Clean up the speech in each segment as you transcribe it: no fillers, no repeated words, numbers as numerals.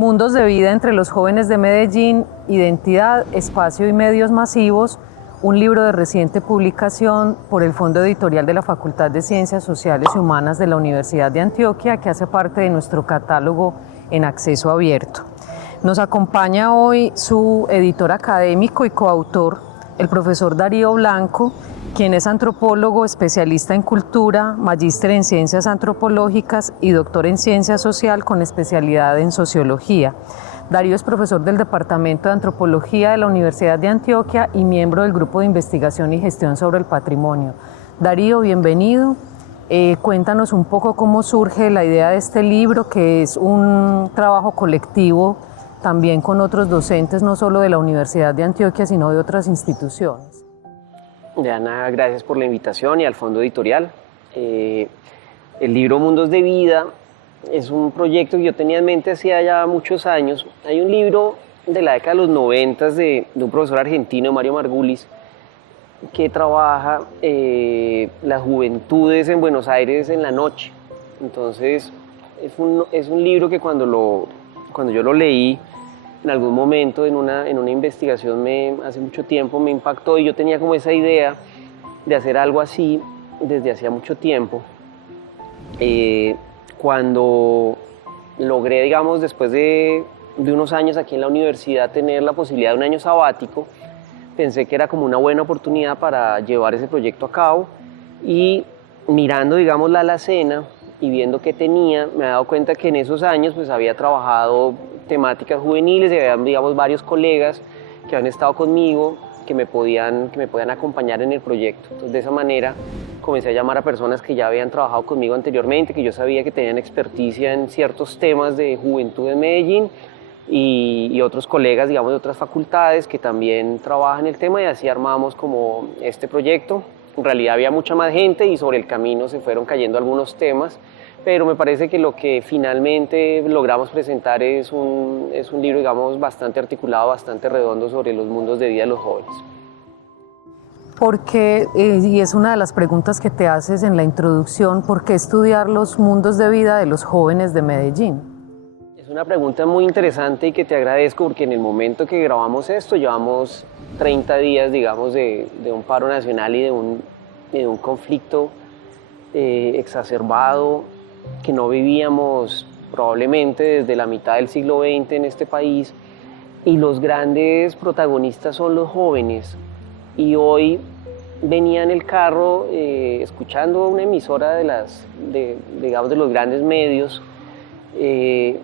Mundos de vida entre los jóvenes de Medellín, Identidad, Espacio y Medios Masivos, un libro de reciente publicación por el Fondo Editorial de la Facultad de Ciencias Sociales y Humanas de la Universidad de Antioquia, que hace parte de nuestro catálogo en acceso abierto. Nos acompaña hoy su editor académico y coautor, el profesor Darío Blanco, quien es antropólogo, especialista en cultura, magíster en ciencias antropológicas y doctor en ciencia social con especialidad en sociología. Darío es profesor del Departamento de Antropología de la Universidad de Antioquia y miembro del Grupo de Investigación y Gestión sobre el Patrimonio. Darío, bienvenido. Cuéntanos un poco cómo surge la idea de este libro, que es un trabajo colectivo también con otros docentes, no solo de la Universidad de Antioquia, sino de otras instituciones. Diana, gracias por la invitación y al Fondo Editorial. El libro Mundos de Vida es un proyecto que yo tenía en mente hacía ya muchos años. Hay un libro de la década de los 90 de un profesor argentino, Mario Margulis, que trabaja las juventudes en Buenos Aires en la noche. Entonces, es un libro que cuando yo lo leí, en algún momento en una investigación hace mucho tiempo me impactó, y yo tenía como esa idea de hacer algo así desde hacía mucho tiempo. Cuando logré, digamos, después de unos años aquí en la universidad, tener la posibilidad de un año sabático, pensé que era como una buena oportunidad para llevar ese proyecto a cabo, y mirando, digamos, la alacena y viendo qué tenía, me he dado cuenta que en esos años pues había trabajado temáticas juveniles y había, digamos, varios colegas que han estado conmigo que me podían acompañar en el proyecto. Entonces, de esa manera comencé a llamar a personas que ya habían trabajado conmigo anteriormente, que yo sabía que tenían experticia en ciertos temas de juventud en Medellín, y otros colegas, digamos, de otras facultades que también trabajan el tema, y así armamos como este proyecto. En realidad había mucha más gente y sobre el camino se fueron cayendo algunos temas, pero me parece que lo que finalmente logramos presentar es un libro, digamos, bastante articulado, bastante redondo sobre los mundos de vida de los jóvenes. Porque, y es una de las preguntas que te haces en la introducción, ¿por qué estudiar los mundos de vida de los jóvenes de Medellín? Es una pregunta muy interesante y que te agradezco, porque en el momento que grabamos esto llevamos 30 días, digamos, de un paro nacional y de un conflicto exacerbado que no vivíamos probablemente desde la mitad del siglo XX en este país, y los grandes protagonistas son los jóvenes. Y hoy venía en el carro escuchando una emisora digamos, de los grandes medios, y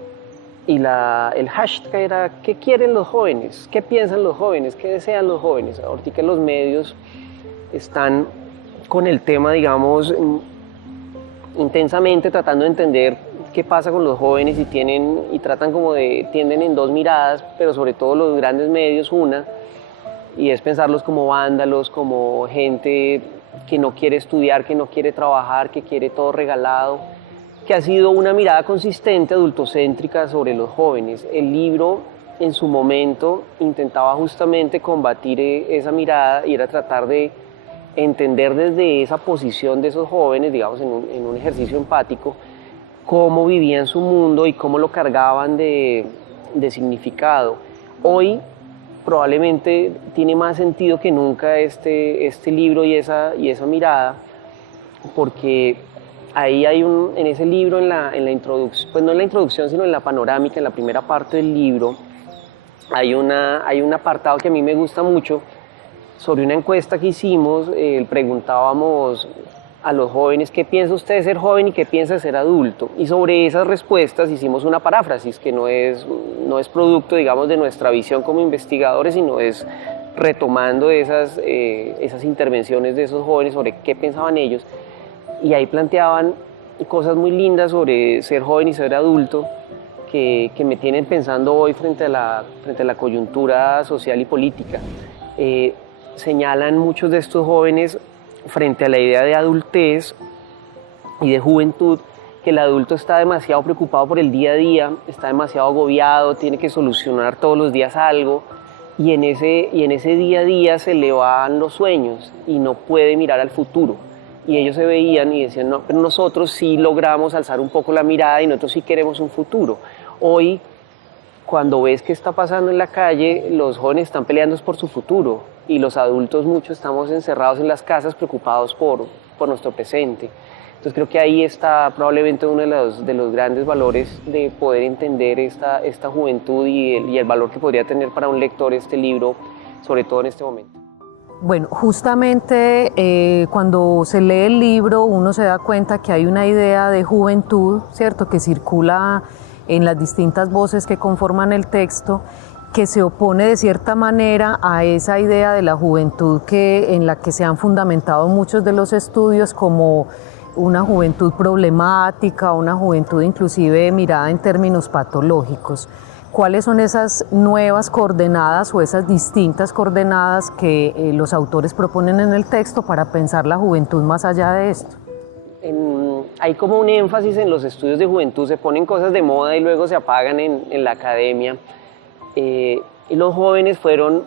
el hashtag era ¿qué quieren los jóvenes? ¿Qué piensan los jóvenes? ¿Qué desean los jóvenes? Ahorita los medios están con el tema, digamos, intensamente tratando de entender qué pasa con los jóvenes, y tratan como tienden en dos miradas, pero sobre todo los grandes medios una, y es pensarlos como vándalos, como gente que no quiere estudiar, que no quiere trabajar, que quiere todo regalado, que ha sido una mirada consistente, adultocéntrica sobre los jóvenes. El libro en su momento intentaba justamente combatir esa mirada, y era tratar de entender desde esa posición de esos jóvenes, digamos, en un ejercicio empático, cómo vivían su mundo y cómo lo cargaban de significado. Hoy probablemente tiene más sentido que nunca este libro y esa mirada, porque ahí en ese libro, en la introducción, pues no en la introducción, sino en la panorámica, en la primera parte del libro, hay un apartado que a mí me gusta mucho, sobre una encuesta que hicimos. Preguntábamos a los jóvenes qué piensa usted de ser joven y qué piensa de ser adulto, y sobre esas respuestas hicimos una paráfrasis que no es producto, digamos, de nuestra visión como investigadores, sino es retomando esas intervenciones de esos jóvenes sobre qué pensaban ellos, y ahí planteaban cosas muy lindas sobre ser joven y ser adulto que me tienen pensando hoy frente a la coyuntura social y política. Señalan muchos de estos jóvenes frente a la idea de adultez y de juventud, que el adulto está demasiado preocupado por el día a día, está demasiado agobiado, tiene que solucionar todos los días algo, y en ese día a día se le van los sueños y no puede mirar al futuro. Y ellos se veían y decían, no, pero nosotros sí logramos alzar un poco la mirada y nosotros sí queremos un futuro. Hoy cuando ves qué está pasando en la calle, los jóvenes están peleando por su futuro y los adultos muchos estamos encerrados en las casas preocupados por nuestro presente. Entonces creo que ahí está probablemente uno de los grandes valores de poder entender esta juventud y el valor que podría tener para un lector este libro, sobre todo en este momento. Bueno, justamente cuando se lee el libro uno se da cuenta que hay una idea de juventud, ¿cierto?, que circula en las distintas voces que conforman el texto, que se opone de cierta manera a esa idea de la juventud en la que se han fundamentado muchos de los estudios como una juventud problemática, una juventud inclusive mirada en términos patológicos. ¿Cuáles son esas nuevas coordenadas o esas distintas coordenadas que los autores proponen en el texto para pensar la juventud más allá de esto? Hay como un énfasis en los estudios de juventud, se ponen cosas de moda y luego se apagan en la academia. Y los jóvenes fueron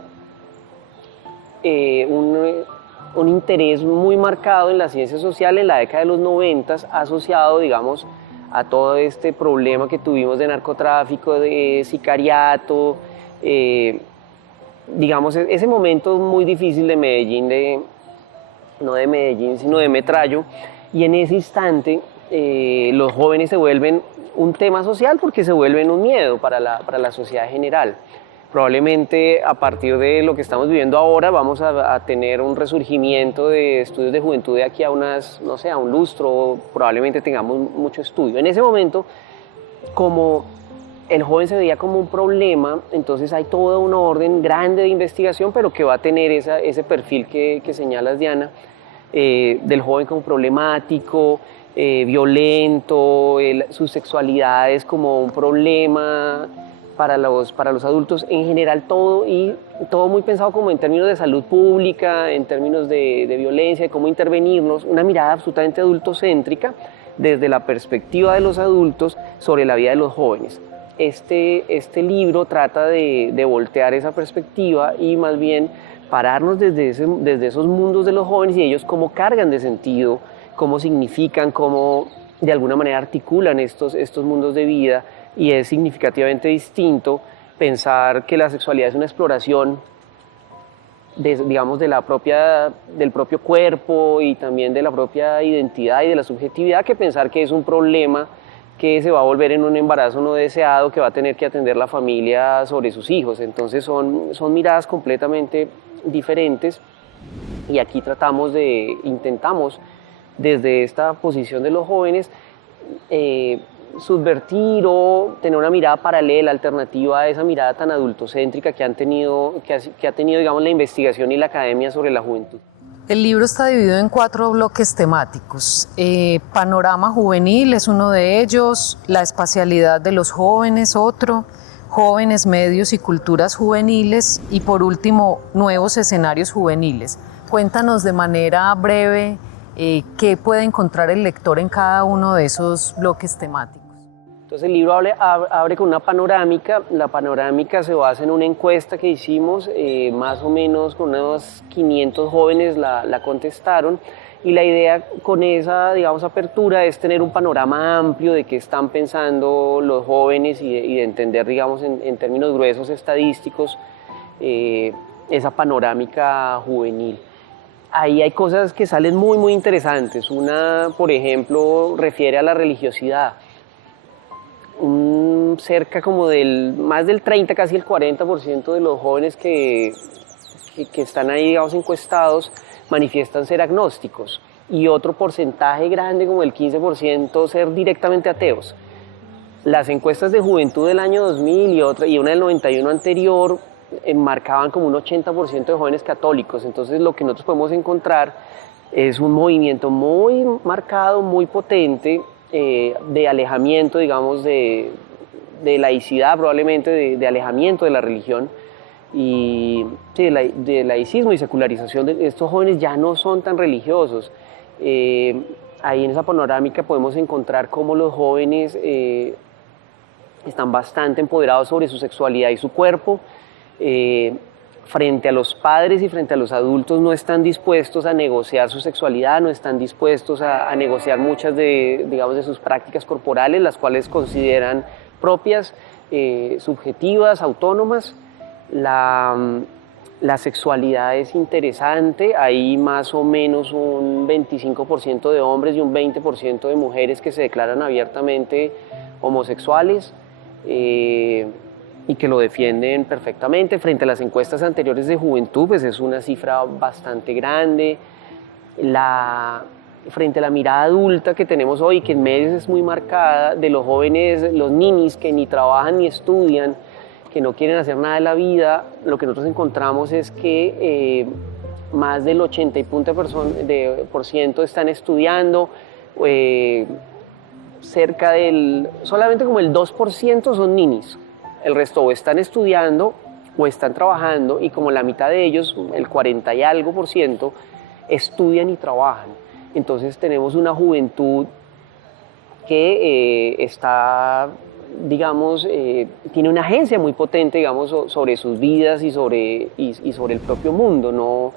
un interés muy marcado en la ciencia social en la década de los 90, asociado, digamos, a todo este problema que tuvimos de narcotráfico, de sicariato, digamos, ese momento muy difícil de Medellín, no de Medellín, sino de Metrallo, y en ese instante los jóvenes se vuelven un tema social porque se vuelven un miedo para la sociedad general. Probablemente a partir de lo que estamos viviendo ahora vamos a tener un resurgimiento de estudios de juventud de aquí a a un lustro, probablemente tengamos mucho estudio. En ese momento, como el joven se veía como un problema, entonces hay toda una orden grande de investigación, pero que va a tener ese perfil que señalas, Diana, del joven como problemático, violento, su sexualidad es como un problema para los adultos en general, todo muy pensado como en términos de salud pública, en términos de violencia, de cómo intervenirnos, una mirada absolutamente adultocéntrica desde la perspectiva de los adultos sobre la vida de los jóvenes. Este libro trata de voltear esa perspectiva y más bien pararnos desde esos mundos de los jóvenes y ellos cómo cargan de sentido, cómo significan, cómo de alguna manera articulan estos mundos de vida. Y es significativamente distinto pensar que la sexualidad es una exploración digamos, del propio cuerpo y también de la propia identidad y de la subjetividad, que pensar que es un problema que se va a volver en un embarazo no deseado que va a tener que atender la familia sobre sus hijos. Entonces son miradas completamente diferentes y aquí intentamos desde esta posición de los jóvenes subvertir o tener una mirada paralela, alternativa a esa mirada tan adultocéntrica que ha tenido, digamos, la investigación y la academia sobre la juventud. El libro está dividido en 4 bloques temáticos. Panorama juvenil es uno de ellos, la espacialidad de los jóvenes otro, jóvenes, medios y culturas juveniles y por último, nuevos escenarios juveniles. Cuéntanos de manera breve qué puede encontrar el lector en cada uno de esos bloques temáticos. Entonces el libro abre con una panorámica. La panorámica se basa en una encuesta que hicimos, más o menos con unos 500 jóvenes la contestaron, y la idea con esa, digamos, apertura es tener un panorama amplio de qué están pensando los jóvenes y de entender, digamos, en términos gruesos estadísticos, esa panorámica juvenil. Ahí hay cosas que salen muy, muy interesantes. Una, por ejemplo, refiere a la religiosidad. Cerca como más del 30, casi el 40% de los jóvenes que están ahí, digamos, encuestados, manifiestan ser agnósticos. Y otro porcentaje grande, como el 15%, ser directamente ateos. Las encuestas de juventud del año 2000 y una del 91 anterior, marcaban como un 80% de jóvenes católicos. Entonces lo que nosotros podemos encontrar es un movimiento muy marcado, muy potente, de alejamiento, digamos, de laicidad, probablemente de alejamiento de la religión y sí, de laicismo y secularización. Estos jóvenes ya no son tan religiosos. Ahí en esa panorámica podemos encontrar cómo los jóvenes están bastante empoderados sobre su sexualidad y su cuerpo. Frente a los padres y frente a los adultos no están dispuestos a negociar su sexualidad, no están dispuestos a negociar muchas de sus prácticas corporales, las cuales consideran propias, subjetivas, autónomas. La sexualidad es interesante, hay más o menos un 25% de hombres y un 20% de mujeres que se declaran abiertamente homosexuales y que lo defienden perfectamente. Frente a las encuestas anteriores de juventud, pues es una cifra bastante grande. Frente a la mirada adulta que tenemos hoy, que en medios es muy marcada, de los jóvenes, los ninis que ni trabajan ni estudian, que no quieren hacer nada de la vida, lo que nosotros encontramos es que más del 80% están estudiando, solamente como el 2% son ninis, el resto o están estudiando o están trabajando, y como la mitad de ellos, el 40 y algo por ciento, estudian y trabajan. Entonces tenemos una juventud que está, digamos, tiene una agencia muy potente, digamos, sobre sus vidas y sobre el propio mundo. No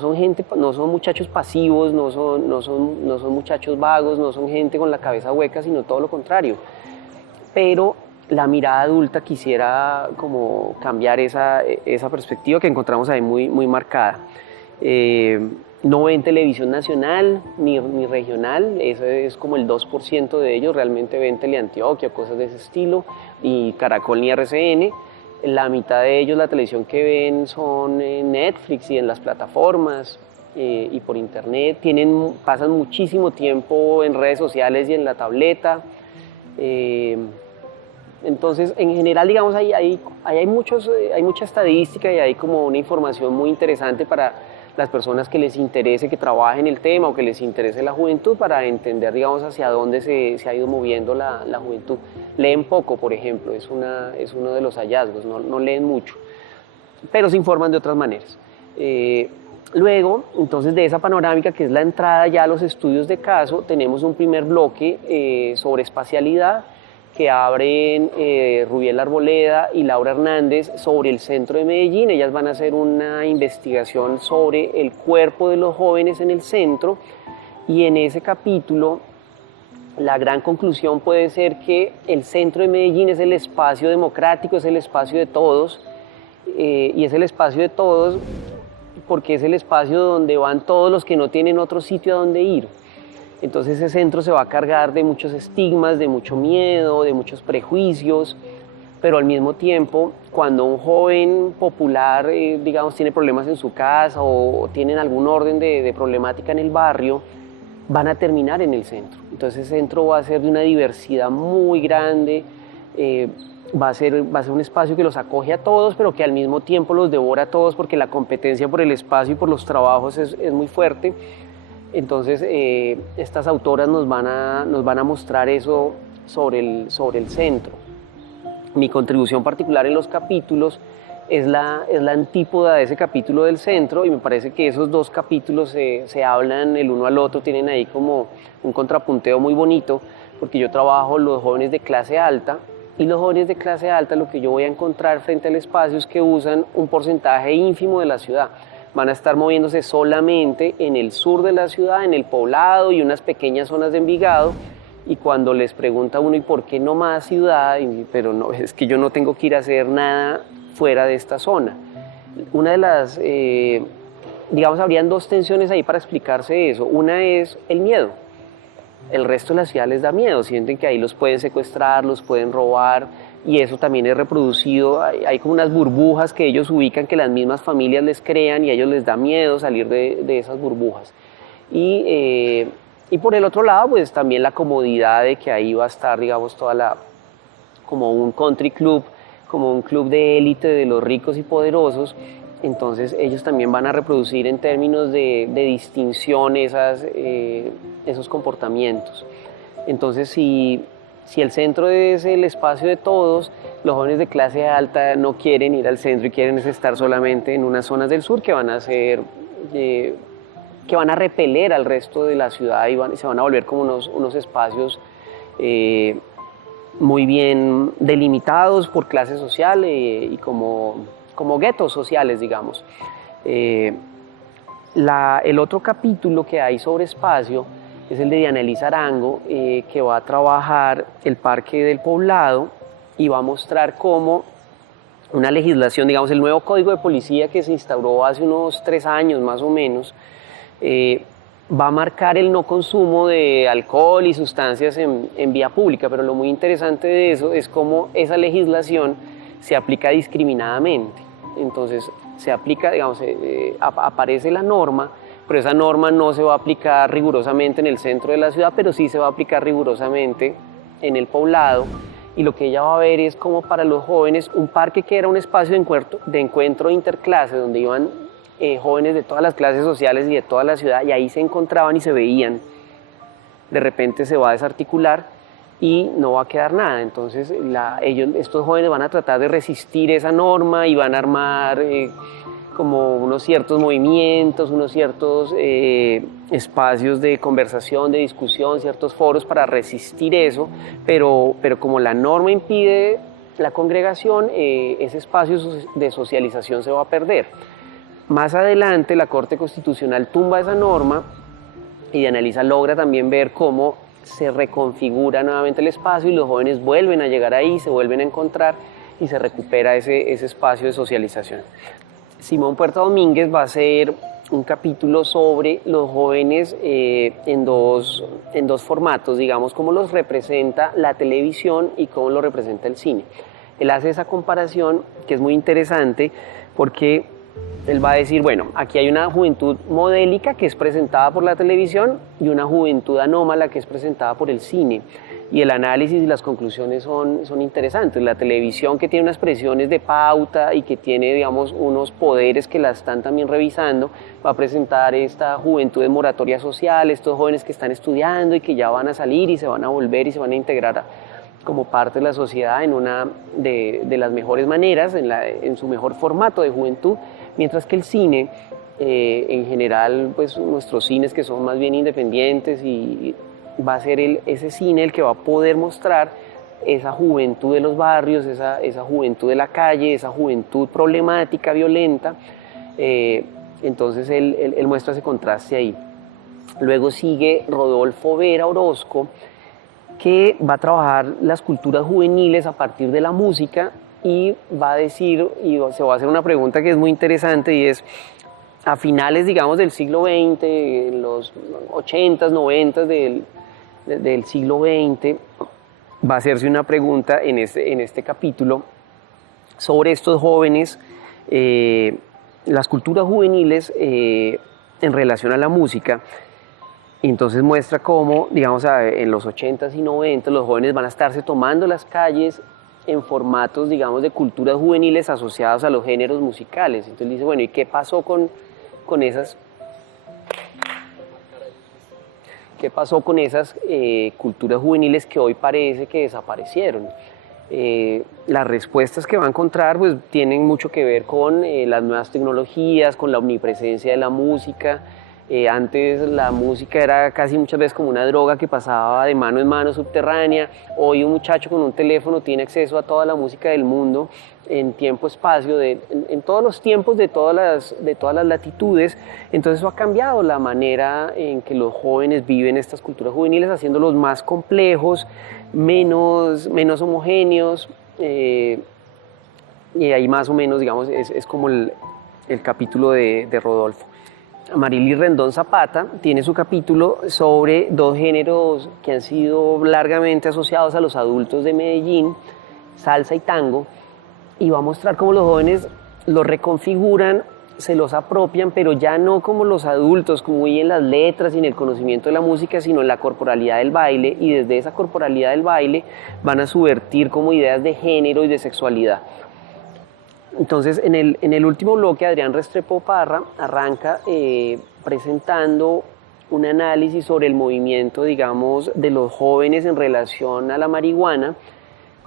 son muchachos pasivos, no son muchachos vagos, no son gente con la cabeza hueca, sino todo lo contrario. Pero la mirada adulta quisiera como cambiar esa perspectiva que encontramos ahí muy marcada. No ven televisión nacional ni regional, eso es como el 2% de ellos, realmente ven Teleantioquia, cosas de ese estilo, y Caracol ni RCN. La mitad de ellos, la televisión que ven son en Netflix y en las plataformas y por internet. Pasan muchísimo tiempo en redes sociales y en la tableta. Entonces, en general, digamos, hay mucha estadística y hay como una información muy interesante para las personas que les interese, que trabajen el tema o que les interese la juventud, para entender, digamos, hacia dónde se ha ido moviendo la juventud. Leen poco, por ejemplo, es uno de los hallazgos, no leen mucho, pero se informan de otras maneras. Luego, entonces, de esa panorámica que es la entrada ya a los estudios de caso, tenemos un primer bloque sobre espacialidad, que abren Rubiel Arboleda y Laura Hernández sobre el centro de Medellín. Ellas van a hacer una investigación sobre el cuerpo de los jóvenes en el centro, y en ese capítulo la gran conclusión puede ser que el centro de Medellín es el espacio democrático, es el espacio de todos, y es el espacio de todos porque es el espacio donde van todos los que no tienen otro sitio a donde ir. Entonces ese centro se va a cargar de muchos estigmas, de mucho miedo, de muchos prejuicios, pero al mismo tiempo, cuando un joven popular, digamos, tiene problemas en su casa o tienen algún orden de problemática en el barrio, van a terminar en el centro. Entonces ese centro va a ser de una diversidad muy grande, va a ser un espacio que los acoge a todos, pero que al mismo tiempo los devora a todos, porque la competencia por el espacio y por los trabajos es muy fuerte. Entonces, estas autoras nos van a mostrar eso sobre el centro. Mi contribución particular en los capítulos es la antípoda de ese capítulo del centro, y me parece que esos dos capítulos se hablan el uno al otro, tienen ahí como un contrapunteo muy bonito, porque yo trabajo los jóvenes de clase alta, y los jóvenes de clase alta, lo que yo voy a encontrar frente al espacio es que usan un porcentaje ínfimo de la ciudad. Van a estar moviéndose solamente en el sur de la ciudad, en el Poblado y unas pequeñas zonas de Envigado, y cuando les pregunta uno, ¿y por qué no más ciudad? Pero no, es que yo no tengo que ir a hacer nada fuera de esta zona. Una de las, digamos, habrían dos tensiones ahí para explicarse eso. Una es el miedo. El resto de la ciudad les da miedo, sienten que ahí los pueden secuestrar, los pueden robar, y eso también es reproducido. Hay como unas burbujas que ellos ubican, que las mismas familias les crean, y a ellos les da miedo salir de esas burbujas. Y por el otro lado, pues también la comodidad de que ahí va a estar, digamos, como un country club, como un club de élite de los ricos y poderosos. Entonces ellos también van a reproducir en términos de distinción esos comportamientos. Entonces, si el centro es el espacio de todos, los jóvenes de clase alta no quieren ir al centro y quieren estar solamente en unas zonas del sur que van a repeler al resto de la ciudad, y se van a volver como unos espacios muy bien delimitados por clase social y como guetos sociales, digamos. El otro capítulo que hay sobre espacio es el de Diana Elisa Arango, que va a trabajar el Parque del Poblado y va a mostrar cómo una legislación, digamos el nuevo código de policía que se instauró hace unos 3 años más o menos, va a marcar el no consumo de alcohol y sustancias en vía pública, pero lo muy interesante de eso es cómo esa legislación se aplica discriminadamente. Entonces se aplica, digamos, aparece la norma, pero esa norma no se va a aplicar rigurosamente en el centro de la ciudad, pero sí se va a aplicar rigurosamente en el poblado, y lo que ella va a ver es como para los jóvenes un parque que era un espacio de encuentro interclase donde iban jóvenes de todas las clases sociales y de toda la ciudad, y ahí se encontraban y se veían, de repente se va a desarticular y no va a quedar nada. Entonces estos jóvenes van a tratar de resistir esa norma y van a armar como unos ciertos movimientos, unos ciertos espacios de conversación, de discusión, ciertos foros para resistir eso, pero como la norma impide la congregación, ese espacio de socialización se va a perder. Más adelante la Corte Constitucional tumba esa norma y Analiza logra también ver cómo se reconfigura nuevamente el espacio y los jóvenes vuelven a llegar ahí, se vuelven a encontrar y se recupera ese espacio de socialización. Simón Puerta Domínguez va a hacer un capítulo sobre los jóvenes en dos formatos, digamos, cómo los representa la televisión y cómo lo representa el cine. Él hace esa comparación que es muy interesante porque él va a decir, bueno, aquí hay una juventud modélica que es presentada por la televisión y una juventud anómala que es presentada por el cine. Y el análisis y las conclusiones son interesantes. La televisión, que tiene unas presiones de pauta y que tiene, digamos, unos poderes que la están también revisando, va a presentar esta juventud en moratoria social, estos jóvenes que están estudiando y que ya van a salir y se van a volver y se van a integrar como parte de la sociedad en una de las mejores maneras, en su mejor formato de juventud, mientras que el cine, en general, pues nuestros cines que son más bien independientes, y va a ser ese cine el que va a poder mostrar esa juventud de los barrios, esa juventud de la calle, esa juventud problemática, violenta. Entonces él muestra ese contraste ahí. Luego sigue Rodolfo Vera Orozco, que va a trabajar las culturas juveniles a partir de la música y va a decir, y se va a hacer una pregunta que es muy interesante, y es: a finales, digamos, del siglo XX, en los 80s, 90s del siglo XX, va a hacerse una pregunta en este capítulo sobre estos jóvenes, las culturas juveniles en relación a la música. Y entonces muestra cómo, digamos, en los 80s y 90s los jóvenes van a estarse tomando las calles en formatos, digamos, de culturas juveniles asociados a los géneros musicales. Entonces dice, bueno, ¿y qué pasó con esas? ¿Qué pasó con esas culturas juveniles que hoy parece que desaparecieron? Las respuestas que va a encontrar pues tienen mucho que ver con las nuevas tecnologías, con la omnipresencia de la música. Antes la música era casi muchas veces como una droga que pasaba de mano en mano subterránea. Hoy un muchacho con un teléfono tiene acceso a toda la música del mundo en tiempo, espacio, en todos los tiempos, de todas las latitudes. Entonces eso ha cambiado la manera en que los jóvenes viven estas culturas juveniles, haciéndolos más complejos, menos homogéneos, y ahí más o menos, digamos, es como el capítulo de Rodolfo. Marily Rendón Zapata tiene su capítulo sobre dos géneros que han sido largamente asociados a los adultos de Medellín, salsa y tango, y va a mostrar cómo los jóvenes los reconfiguran, se los apropian, pero ya no como los adultos, como muy en las letras y en el conocimiento de la música, sino en la corporalidad del baile, y desde esa corporalidad del baile van a subvertir como ideas de género y de sexualidad. Entonces, en el último bloque, Adrián Restrepo Parra arranca presentando un análisis sobre el movimiento, digamos, de los jóvenes en relación a la marihuana,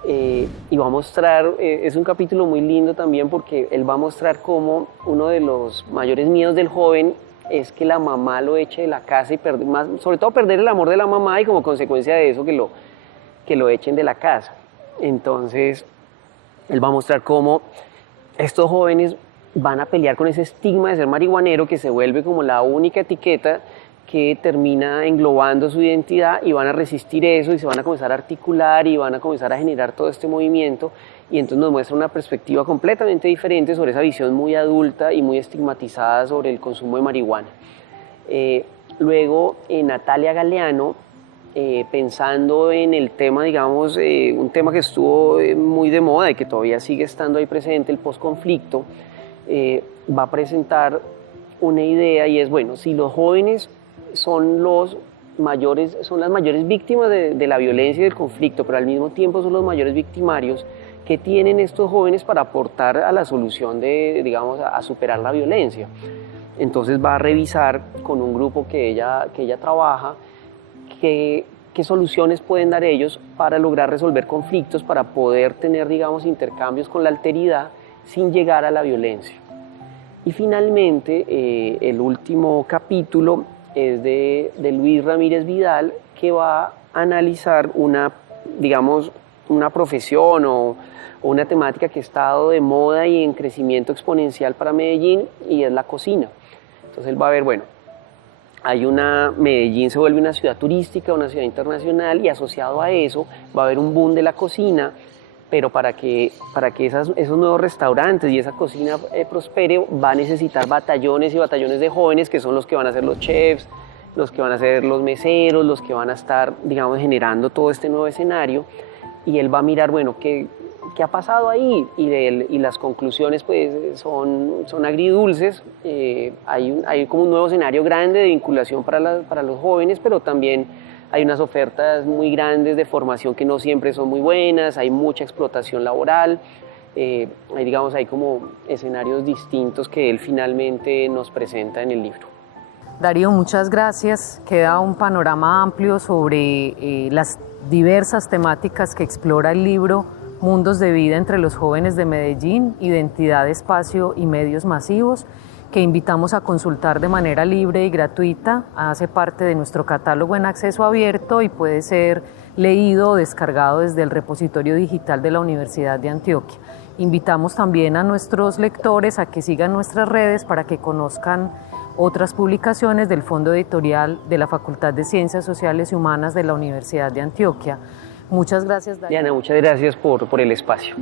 y va a mostrar, es un capítulo muy lindo también porque él va a mostrar cómo uno de los mayores miedos del joven es que la mamá lo eche de la casa y sobre todo perder el amor de la mamá, y como consecuencia de eso que lo echen de la casa. Entonces, él va a mostrar cómo estos jóvenes van a pelear con ese estigma de ser marihuanero, que se vuelve como la única etiqueta que termina englobando su identidad y van a resistir eso y se van a comenzar a articular y van a comenzar a generar todo este movimiento, y entonces nos muestra una perspectiva completamente diferente sobre esa visión muy adulta y muy estigmatizada sobre el consumo de marihuana. Luego, Natalia Galeano, pensando en el tema, digamos, un tema que estuvo muy de moda y que todavía sigue estando ahí presente, el posconflicto, va a presentar una idea, y es, bueno, si los jóvenes son las mayores víctimas de la violencia y del conflicto, pero al mismo tiempo son los mayores victimarios, ¿qué tienen estos jóvenes para aportar a la solución digamos, a superar la violencia? Entonces va a revisar con un grupo que ella trabaja qué soluciones pueden dar ellos para lograr resolver conflictos, para poder tener, digamos, intercambios con la alteridad sin llegar a la violencia. Y finalmente, el último capítulo es de Luis Ramírez Vidal, que va a analizar una profesión o una temática que ha estado de moda y en crecimiento exponencial para Medellín, y es la cocina. Entonces él va a ver, bueno, Medellín se vuelve una ciudad turística, una ciudad internacional, y asociado a eso va a haber un boom de la cocina, pero para que esos nuevos restaurantes y esa cocina prospere, va a necesitar batallones y batallones de jóvenes, que son los que van a ser los chefs, los que van a ser los meseros, los que van a estar, digamos, generando todo este nuevo escenario. Y él va a mirar, bueno, qué ha pasado ahí, y las conclusiones pues son agridulces. Hay como un nuevo escenario grande de vinculación para los jóvenes, pero también hay unas ofertas muy grandes de formación que no siempre son muy buenas, hay mucha explotación laboral, hay como escenarios distintos que él finalmente nos presenta en el libro. Darío, muchas gracias. Queda un panorama amplio sobre las diversas temáticas que explora el libro Mundos de Vida entre los Jóvenes de Medellín, Identidad, Espacio y Medios Masivos, que invitamos a consultar de manera libre y gratuita. Hace parte de nuestro catálogo en acceso abierto y puede ser leído o descargado desde el repositorio digital de la Universidad de Antioquia. Invitamos también a nuestros lectores a que sigan nuestras redes para que conozcan otras publicaciones del Fondo Editorial de la Facultad de Ciencias Sociales y Humanas de la Universidad de Antioquia. Muchas gracias, Darío. Diana, muchas gracias por el espacio.